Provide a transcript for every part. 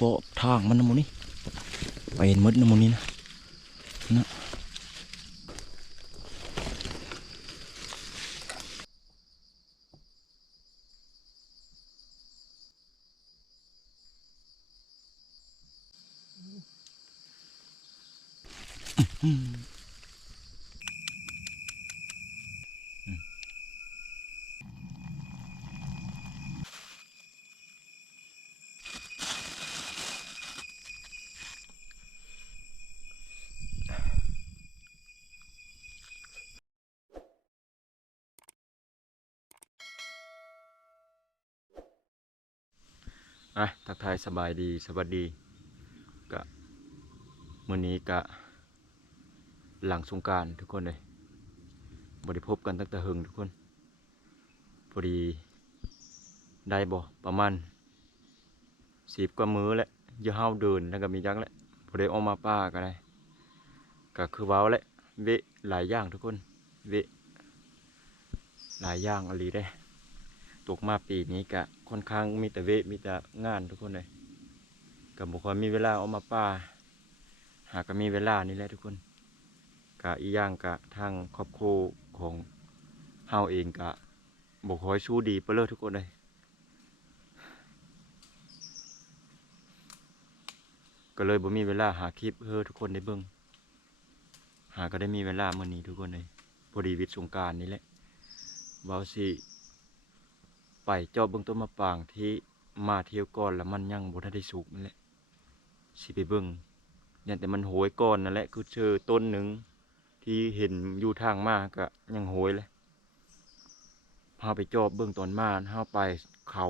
ฟอทางมันนะมูนี่ไปเห็นมดนะมูนี่นะนะายสบายดีสวัสดีกะมื้อนี้กะหลังสงการทุกคนเลยบริพบกันตั้งแต่หึงทุกคนพอดีได้บ่ประมาณสิบกว่ามื้อแหละเยอะเฮาเดินแล้วก็มีจักแหละพอได้ออกมาป้าก็ได้ก็คือว้าวแหละเวหลายอย่างทุกคนเวหลายอย่างอะไรได้ตกมาปีนี้กะ ค่อนข้างมีแต่เวมีแต่งานทุกคนเลยกับบุคคลมีเวลาออกมาป่า หากก็มีเวลานี่แหละทุกคนกะอีย่างกะทางครอบครัวของเฮาเองกะบุคคลสู้ดีไปเลยทุกคนเลยก็เลยบ่มีเวลาหาคลิปเฮ้อทุกคนได้เบิ่งหาก็ได้มีเวลาเมื่อนี้ทุกคนเลยพอดีวิทย์สงการนี่แหละเบาสิ ไปเจอบเบิ่งต้นมะปรางที่มาเที่ยวก่อนแล้วมันยังบ่ทันได้สุกนั่นแหละสิไปเบิ่งยันแต่มันโหยก่อนนั่นแหละคือเจอต้นหนึ่งที่เห็นอยู่ทางมาก็ยังโหยเลยพาไปจอบเบิ่งตอนมาเฮาไปเขา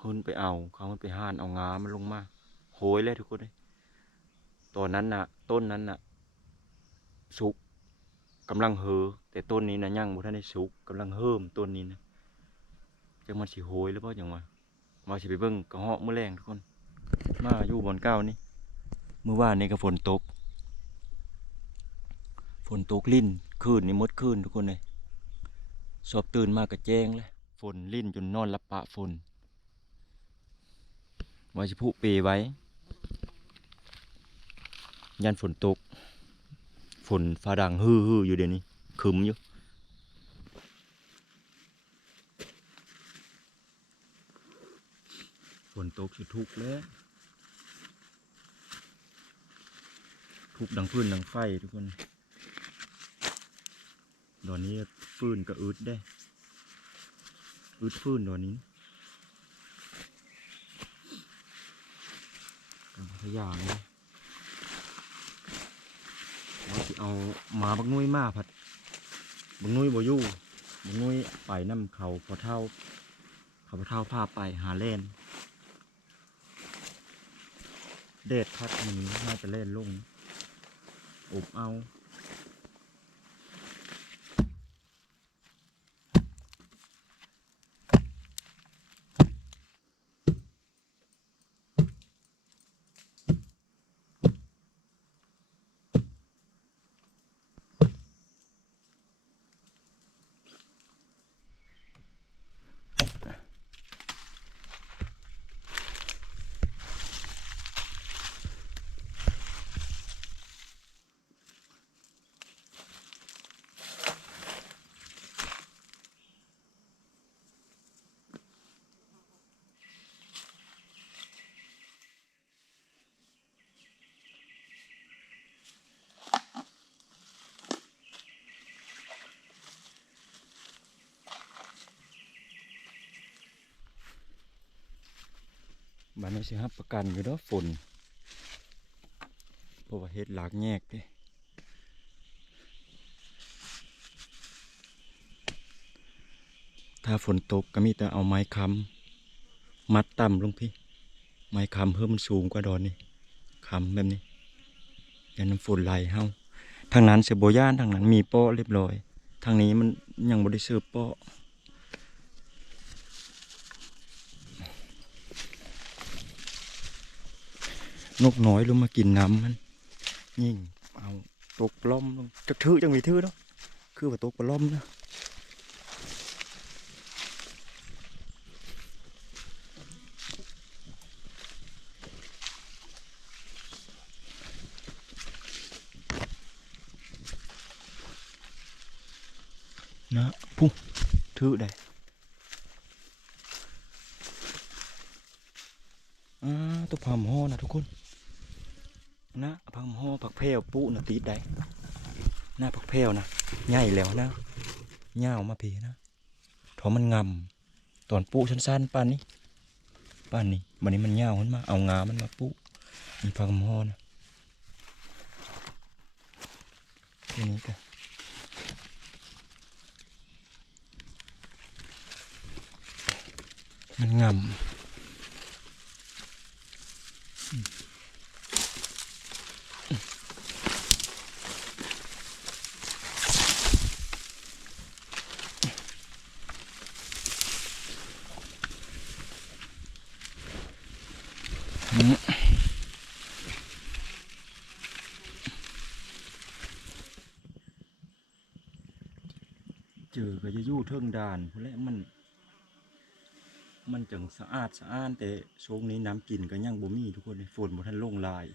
ขึ้นไปเอา เขาขึ้นไปห้านเอางามันลงมาโหยเลยทุกคนเลยตอนนั้นน่ะ ต้นนั้นน่ะ สุกกำลังเฮอแต่ต้นนี้นะยังบ่ทันได้สุกกำลังเฮิมต้นนี้นะ จังมันสิโหยหรือเปล่าจังวะมาสิไปเบิ่งกระเหาะมื้อแรงทุกคน มาอยู่บนเก้านี่มื้อวานนี่ก็ฝนตก ฝนตกลิ้นคืนนี่มดคืนทุกคนเลยสอบตื่นมากก็แจ้งเลยฝนลิ้นจนนอนรับปะฝนว่าสิผูเปไว้ ยันฝนตก ฝนฟ้าดังฮือฮืออยู่เดี๋ยวนี้คึมอยู่ นตกสิทุกข์แล้วทุกข์ดังพื้นดังไฟทุกคน ตอนนี้ฟืนก็อึดได้ อึดฟืนตอนนี้กันพยางเลยว่าสิเอาหมาบักนุ้ยมาผัดบักนุ้ยบ่อยู่บักนุ้ยไปน้ำเขาพอเท่าเขาพอเท่าพาไปหาเล่น เดดพัดมันน่าจะเล่นลงอบเอา บ้านนี้สิครับประกันอยู่ด้อฝนเพราะว่าเฮ็ดหลากแยกเด้ถ้าฝนตกก็มีแต่เอาไม้ค้ำมัดต่ำลงพี่ ไม้ค้ำเพิ่มมันสูงกว่าดอนนี่ค้ำแบบนี้ยันน้ำฝนไหลเฮาทางนั้นเสือโบย่านทางนั้นมีโป้อเรียบร้อย ทางนี้มันยังบ่ได้ซื้อโป้ นกน้อยลงมากินน้ำมันยิ่งเอาตกปล้อมลงจะถือจังมีถือเนาะคือว่าตกปล้อมนะนะพุ่งถือได้อ่าตัวพามห่อนะทุกคน นะผักห่อผักแพรวปุ๊นะติดได้หน้าผักแพรวนะใหญ่แล้วนะเงาวมาพีนะถอมันงำตอนปุ๊สั้นๆปานนี้ปานนี้วันนี้มันเงาขึ้นมาเอางามันมาปุ๊มีผักห่อนะทีนี้กันมันงำอืมเจอก็จะอยู่ เทิงด่านพุ่นและมัน มันจังสะอาดสะอ้าน แต่ช่วงนี้น้ำกินก็ยังบ่มีทุกคนเลยฝนบ่ทันลงลาย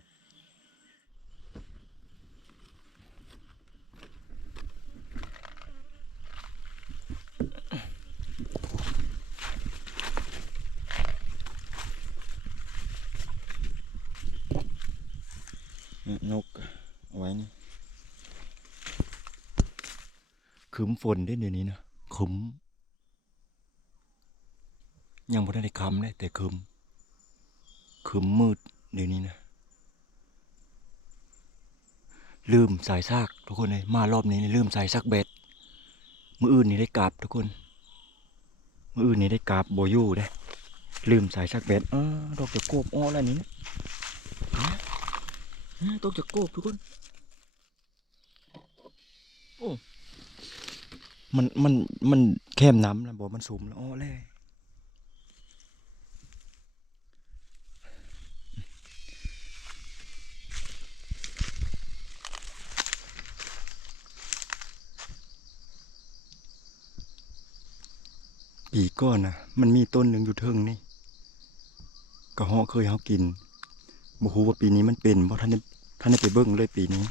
นี่นกเอาไว้นี่คืมฝนได้เดี๋ยวนี้นะ คืมยังบ่ได้คำเลยแต่คืมคืมมืดเดี๋ยวนี้นะ ลืมสายซากทุกคนเลยมารอบนี้ลืมสายซากเบ็ดมืออื่นนี่ได้กราบทุกคนมืออื่นนี่ได้กราบโบยู่ได้ลืมสายซากเบ็ดอ้าดอกจะโกบอ้อแล้วนี่นะอะอะดอกจะโกบทุกคน โอ้ มันมันมันแคมน้ำนะบอกมันสูมแล้วอ้อแล้วปีก้อนนะมันมีต้นหนึ่งอยู่เทิงนี่กระเหาะเคยเฮากินบ่ฮู้ว่าปีนี้มันเป็นเพราะท่านท่านได้ไปเบิ้งเลยปีนี้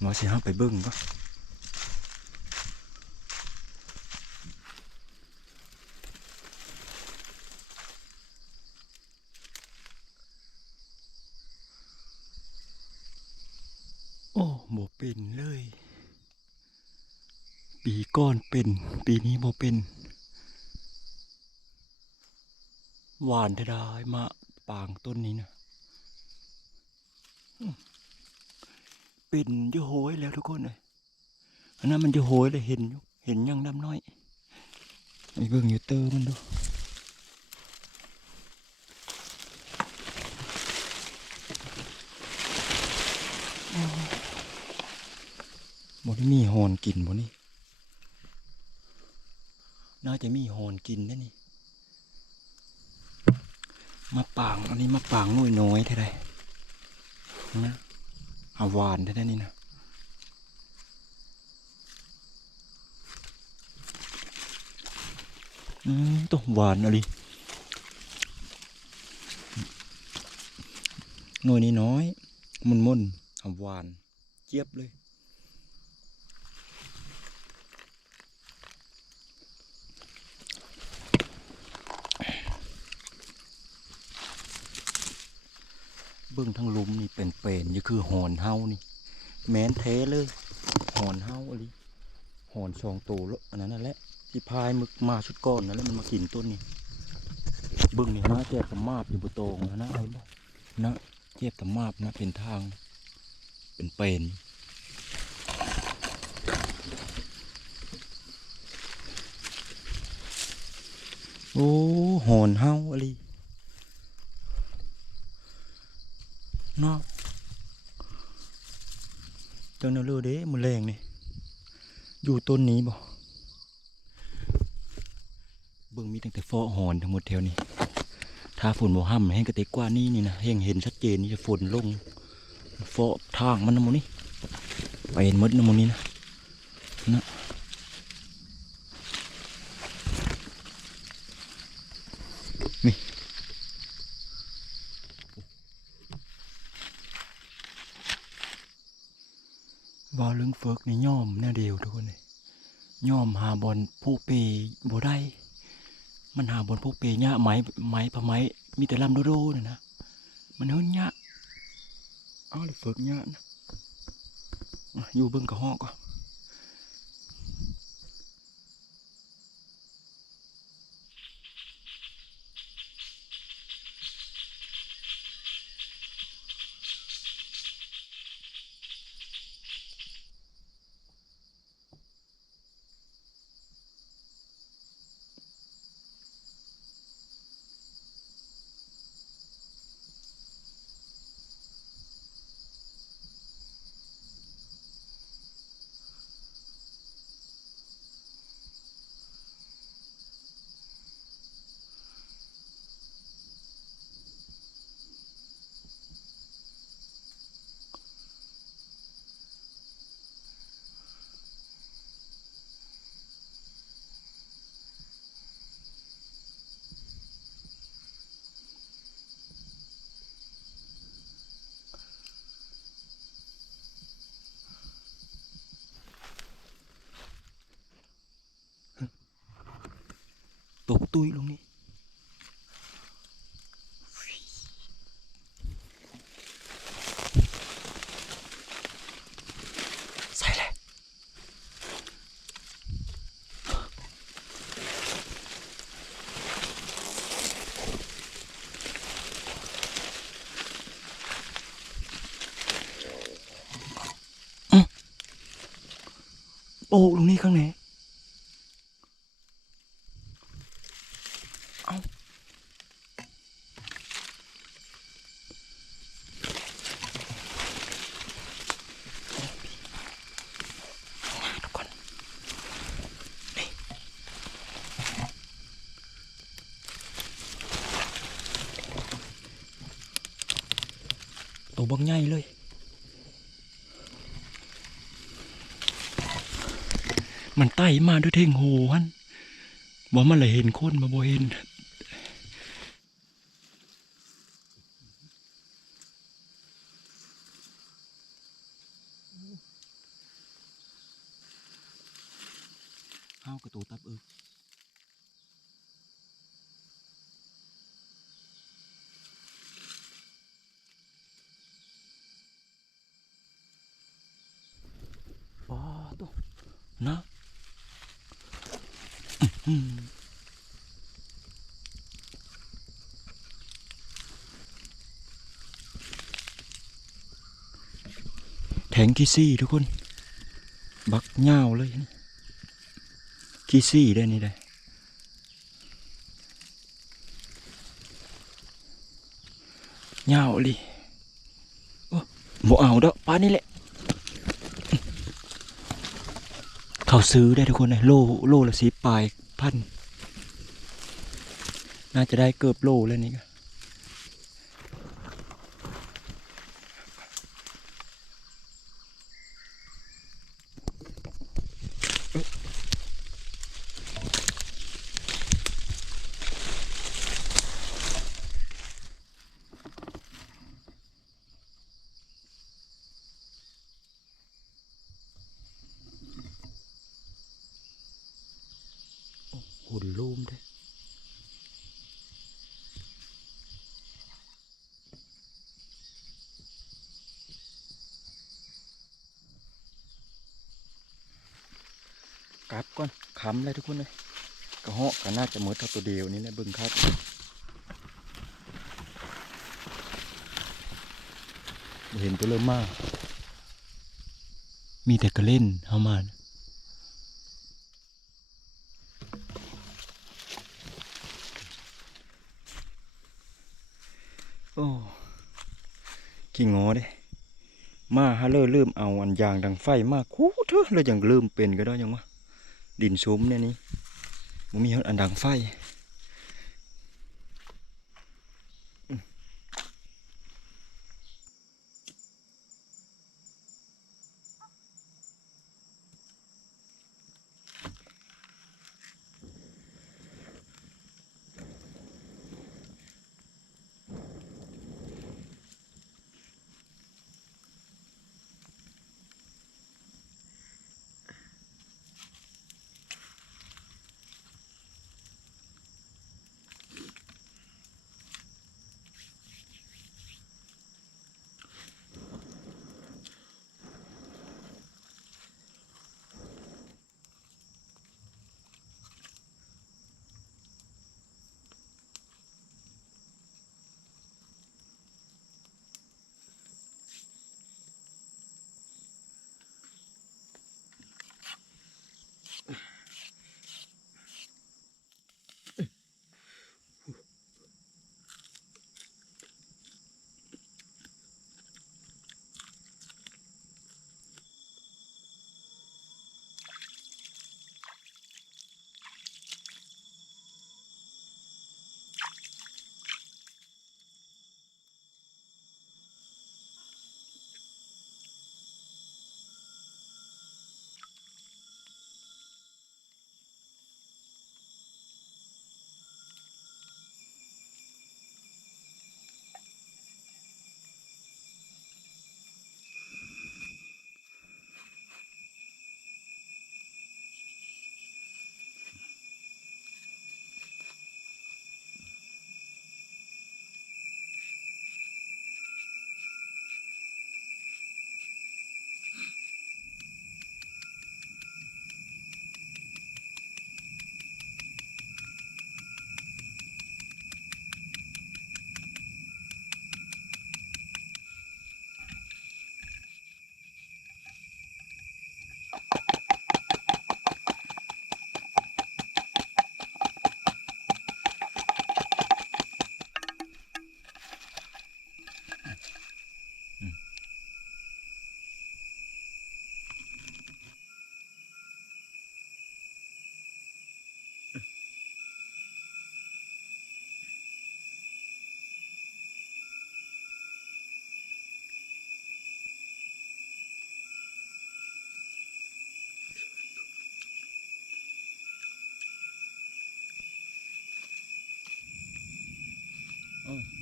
หมอสิเฮาไปเบิ้งปะโอ้บ่เป็นเลย ปีก้อนเป็น ปีนี้บ่เป็น หวาน ได้ได้มาปางต้นนี้นะเป็นอยูโหยแล้วทุกคนเลยอันนั้นมันอยูโหยเลยเห็นเห็นยังน้ำน้อยไอ้เบิ่งอยู่เตอร์มันดูบได้มีหอนกินบ่นี่น่าจะมีหอนกินนะนี่ มาปาง อันนี้มาปางน้อยน้อยๆเท่าไรนะอาหวานเท่านี้นะอืมต้องหวานอะไรน่วยนี้น้อยมุนมุนๆเอาหวาน เจี๊ยบเลย เบื้องทั้งลุมนี่เป็นเป็นนี่คือหอนเฮานี่ แม้นแท้เลยหอนเฮาอะไรหอนสองตัวแล้วอันนั้นนั่นแหละที่พายมึกมาชุดก้อนนั่นแหละมันมากินต้นนี่เบื้องนี่นะเจ็บกับมาบอยู่บนโตงนะไอ้บ่นะเจ็บกับมาบนะเป็นทาง เป็นเป็นโอ้หอนเฮาอะไร เนาะจังนั้นเลยเด้มือแรงนี่อยู่ต้นนี้บ่เบิ่งมีตั้งแต่ฟอหอนทั้งหมดแถวนี้ ถ้าฝนบ่ห้ำแห้งกระเตกกว่านี้นี่นะแห้งเห็นชัดเจนนี่จะฝนลงฟอทางมันนะมูนี่ไปเห็นมดนะมูนี่นะนะนี่ ว่าเรื่องเฟิกในย่อมแน่เดียวทุกคนเลยย่อมหาบอลผู้เปบ่ได้ มันหาบอลผู้เปยไม้ไม้ผ้าไม้มีแต่ลำโดโดน่ะนะมันเฮิรนเนี่ยเอาเลยฝึกเนี่ยนะอยู่เบิ้งกระหอกก่อน ตุยลงนี่ใส่เลยอืมโอ้ลงนี่ข้างใน ตัวบังใหญ่เลย มันไต่มาด้วยเท่งโหฮันบ่มันเลยเห็นคนมาบ่เห็น ข้าวกระตูตับเอิกอ๋อตัวนะอื้อหือ แทงกี่ซี่ทุกคน บักเงาเลยนี่ขี้ซี่ได้นี่ได้เหงาเลิโอ้บ่เอาดอกป้านี่แหละ เขาซื้อได้ทุกคนเลยโลโลละสิปลายพัน น่าจะได้เกือบโลแล้วนี่ก็ หุ่นลูมด้กลับก่อนคำเลยทุกคนเลยกระเหาะก็น่าจะเหมดเท่าตัวเดียวนี่แหละบิ่งครับเห็นตัวเริ่มมาก มีแต่กระเล่นเข้ามานะโอ้ ขี้งอเด้มาฮะเลอลืมเอาอันยางดังไฟมาคูเถอะเลยยังลืมเป็นก็ได้ยังวะดินซุ้มเนี่ยนี่มันมีอันดังไฟ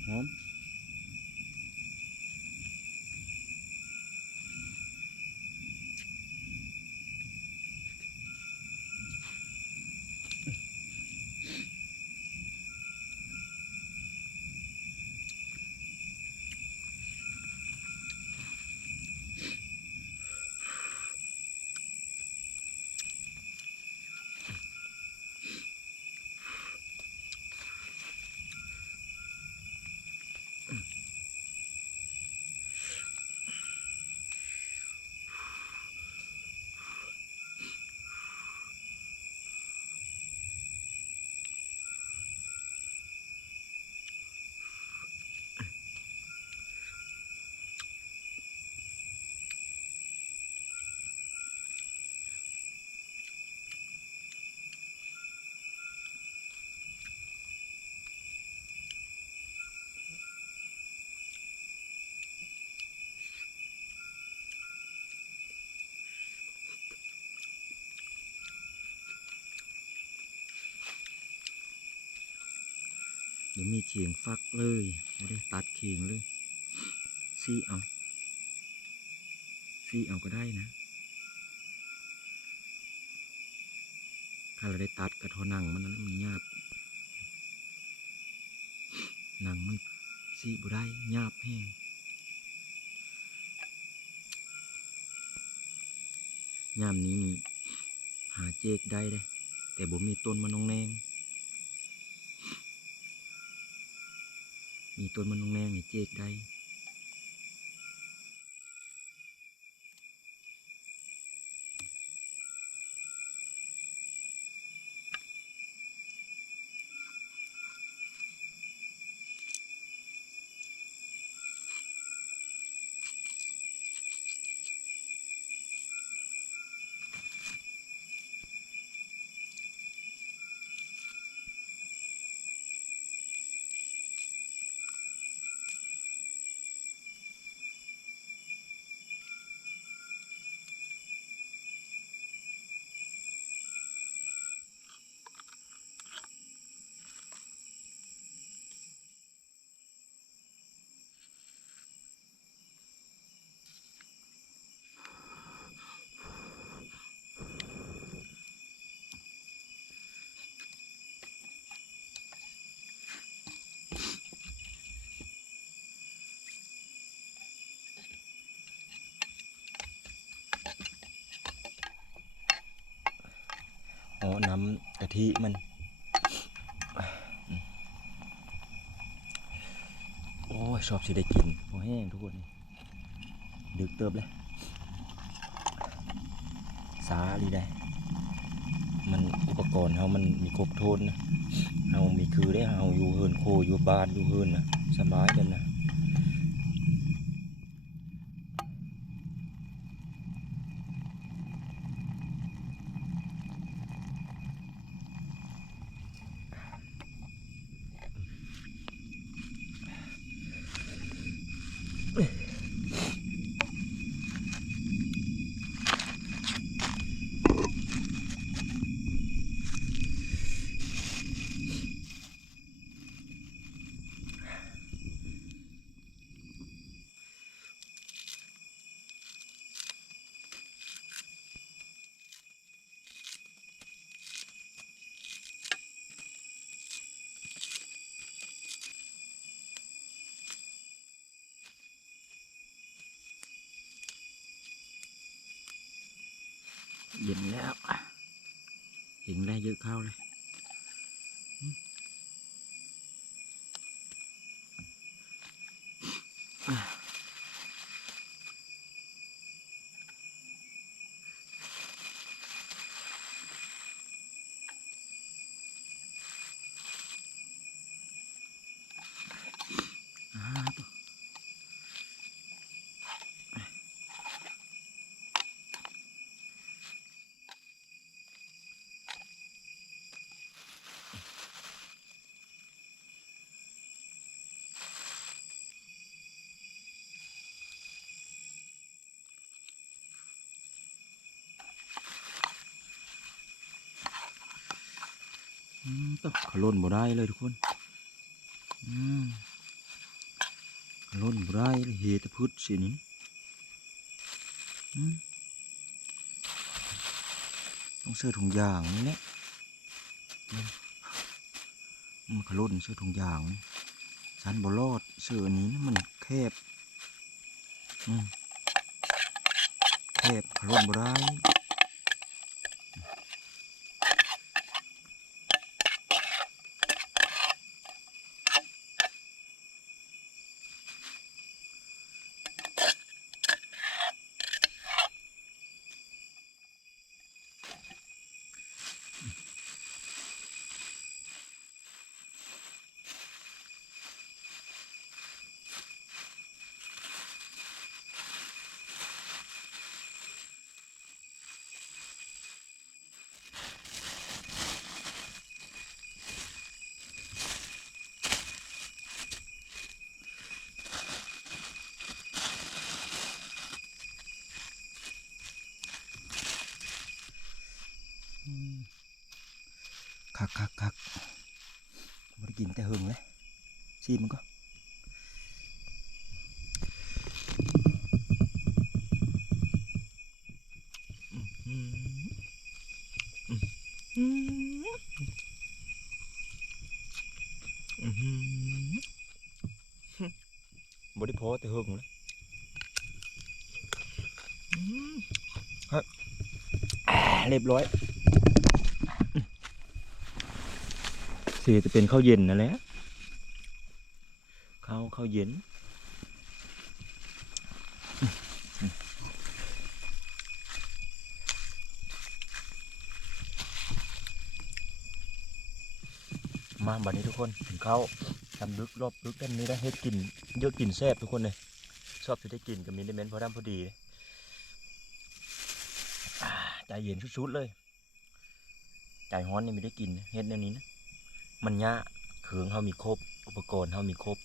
one มีเขียงฟักเลยบ่ได้ตัดเขียงเลยซี่เอาซี่เอาก็ได้นะถ้าเราได้ตัดกระทอนังมันนั้นมันหยาบหนังมันซี่บ่ได้หยาบแห้งยามนี้นี่หาเจกได้เด้แต่บ่มีต้นมันองแนง มีต้นมันแมงนี่เจ๊กได้ น้ำกะทิมัน โอ้ยชอบสิได้กินพอแห้งทุกคนนี่ดึกเติบเลย สาลีได้ มันอุปกรณ์เฮามันมีครบโทนนะเฮามีคือได้เฮาอยู่เฮินโคอยู่บ้านอยู่เฮินนะสบายกันนะ เย็นแล้วเห็นได้เยอะเข้าเลย ขล่นบ่ได้เลยทุกคนอืมล้นบ่ได้เลยเฮตะพุดสินี่อืมต้องเสื้อถุงยางนี่แหละมันขล้นเสื้อถุงยางนี่ฉันบ่รอดเสื้อนี้นะมันแคบอืมแคบขล้นบ่ได้ กินแต่หิงเลยชิมมันก็บริพอแต่หิงเลยเรียบร้อย เสียจะเป็นข้าวเย็นนั่นแหละข้าวข้าวเย็นมาบัดนี้ทุกคนถึงข้าวทำลึกรอบลึกด้านนี้ได้ให้กินเยอะกินแซ่บทุกคนเลยชอบที่ได้กินกับมินิเมนพอดำพอดีเลยอ่าใจเย็นชุดๆเลยใจฮ้อนนี่ไม่ได้กินนเฮ็ดแนวนี้นะ มันยากเครื่องเขามีครบ อุปกรณ์เขามีครบ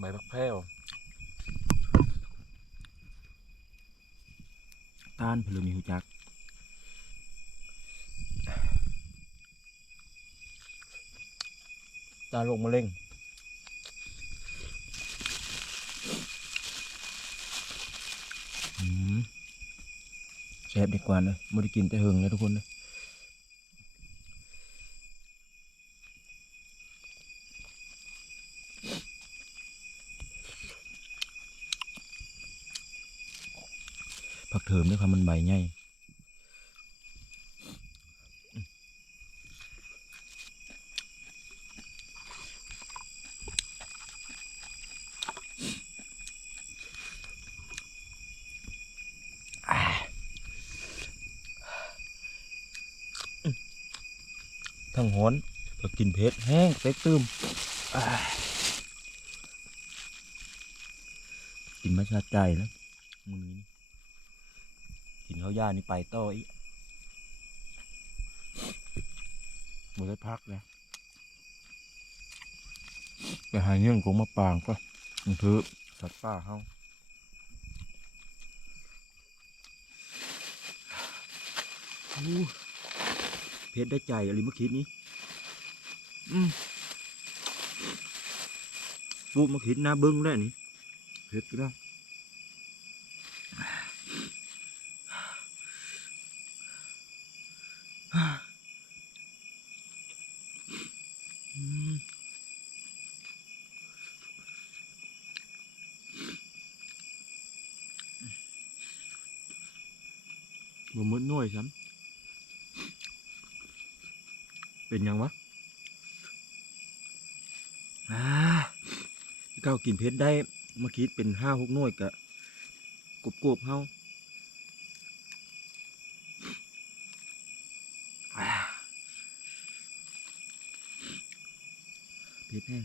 ใบพักแพรวต้านพลือมีหูจัก ตาลงมะเร็งแซ่บดีกว่าเลยไม่ได้กินแต่หิงเลยทุกคนเลยผักเถิมด้วยความมันใบใหญ่ ทั้งหอนก็กินเผ็ดแห้งเต็กตื้มกินมาชาใจแล้วมือนี้กินข้าวย่านี่ไปต่ออีกมือได้พักเลยไปหาเงี้ยงกงมาปางก็มันถือสัตว์ป่าเขาอู้ เพชรได้ใจอะไรเมื่อกี้นี้อืมปูมาคิดหน้าบึ้งได้นี่เพชรก็ได้อืมบ่มืดน้อยซ้ำ เป็นยังวะอ่าเก้ากินเพชรได้เมื่อกี้เป็นห้าหกน่วยกะกบกบเฮาอ่าเพชรแห้ง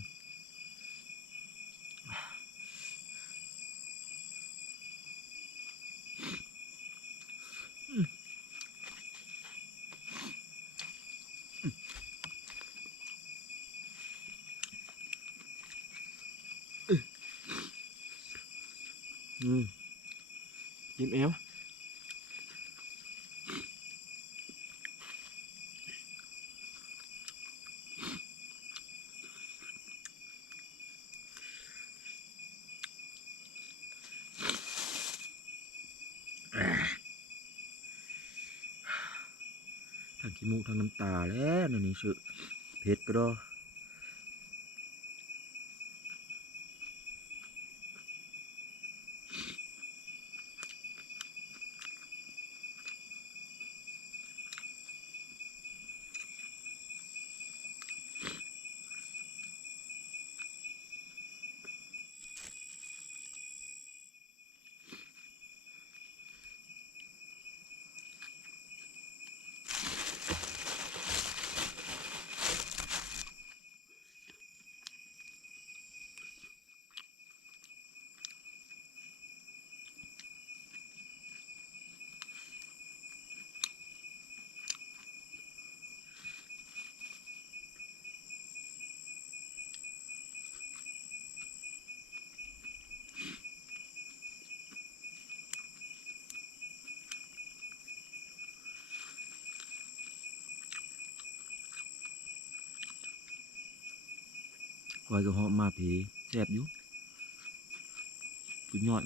อืมยิ้มเอวทั้ง ขี้มูกทั้งน้ำตาแล้วนี่นี่ชื่อเผ็ดก็ดอ คอยก็เหาะมาผีแซ่บอยู่สุดยอด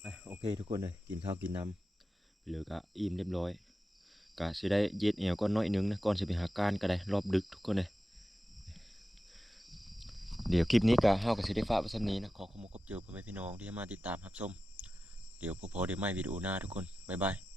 ไปโอเคทุกคนเลยกินข้าวกินน้ำเหลือก็อิ่มเรียบร้อยก็สิได้เย็ดแอวก่อนน้อยนึงนะก่อนสิไปหาการก็ได้รอบดึกทุกคนเลยเดี๋ยวคลิปนี้ก็เฮาวกับสิได้ฝากไว้ซ้ำนี้นะขอขอบคุณ เจอพ่อแม่พี่น้องที่มาติดตามครับชมเดี๋ยวพบพอเดี๋ยวไม่วิดีโอหน้าทุกคนบ๊ายบาย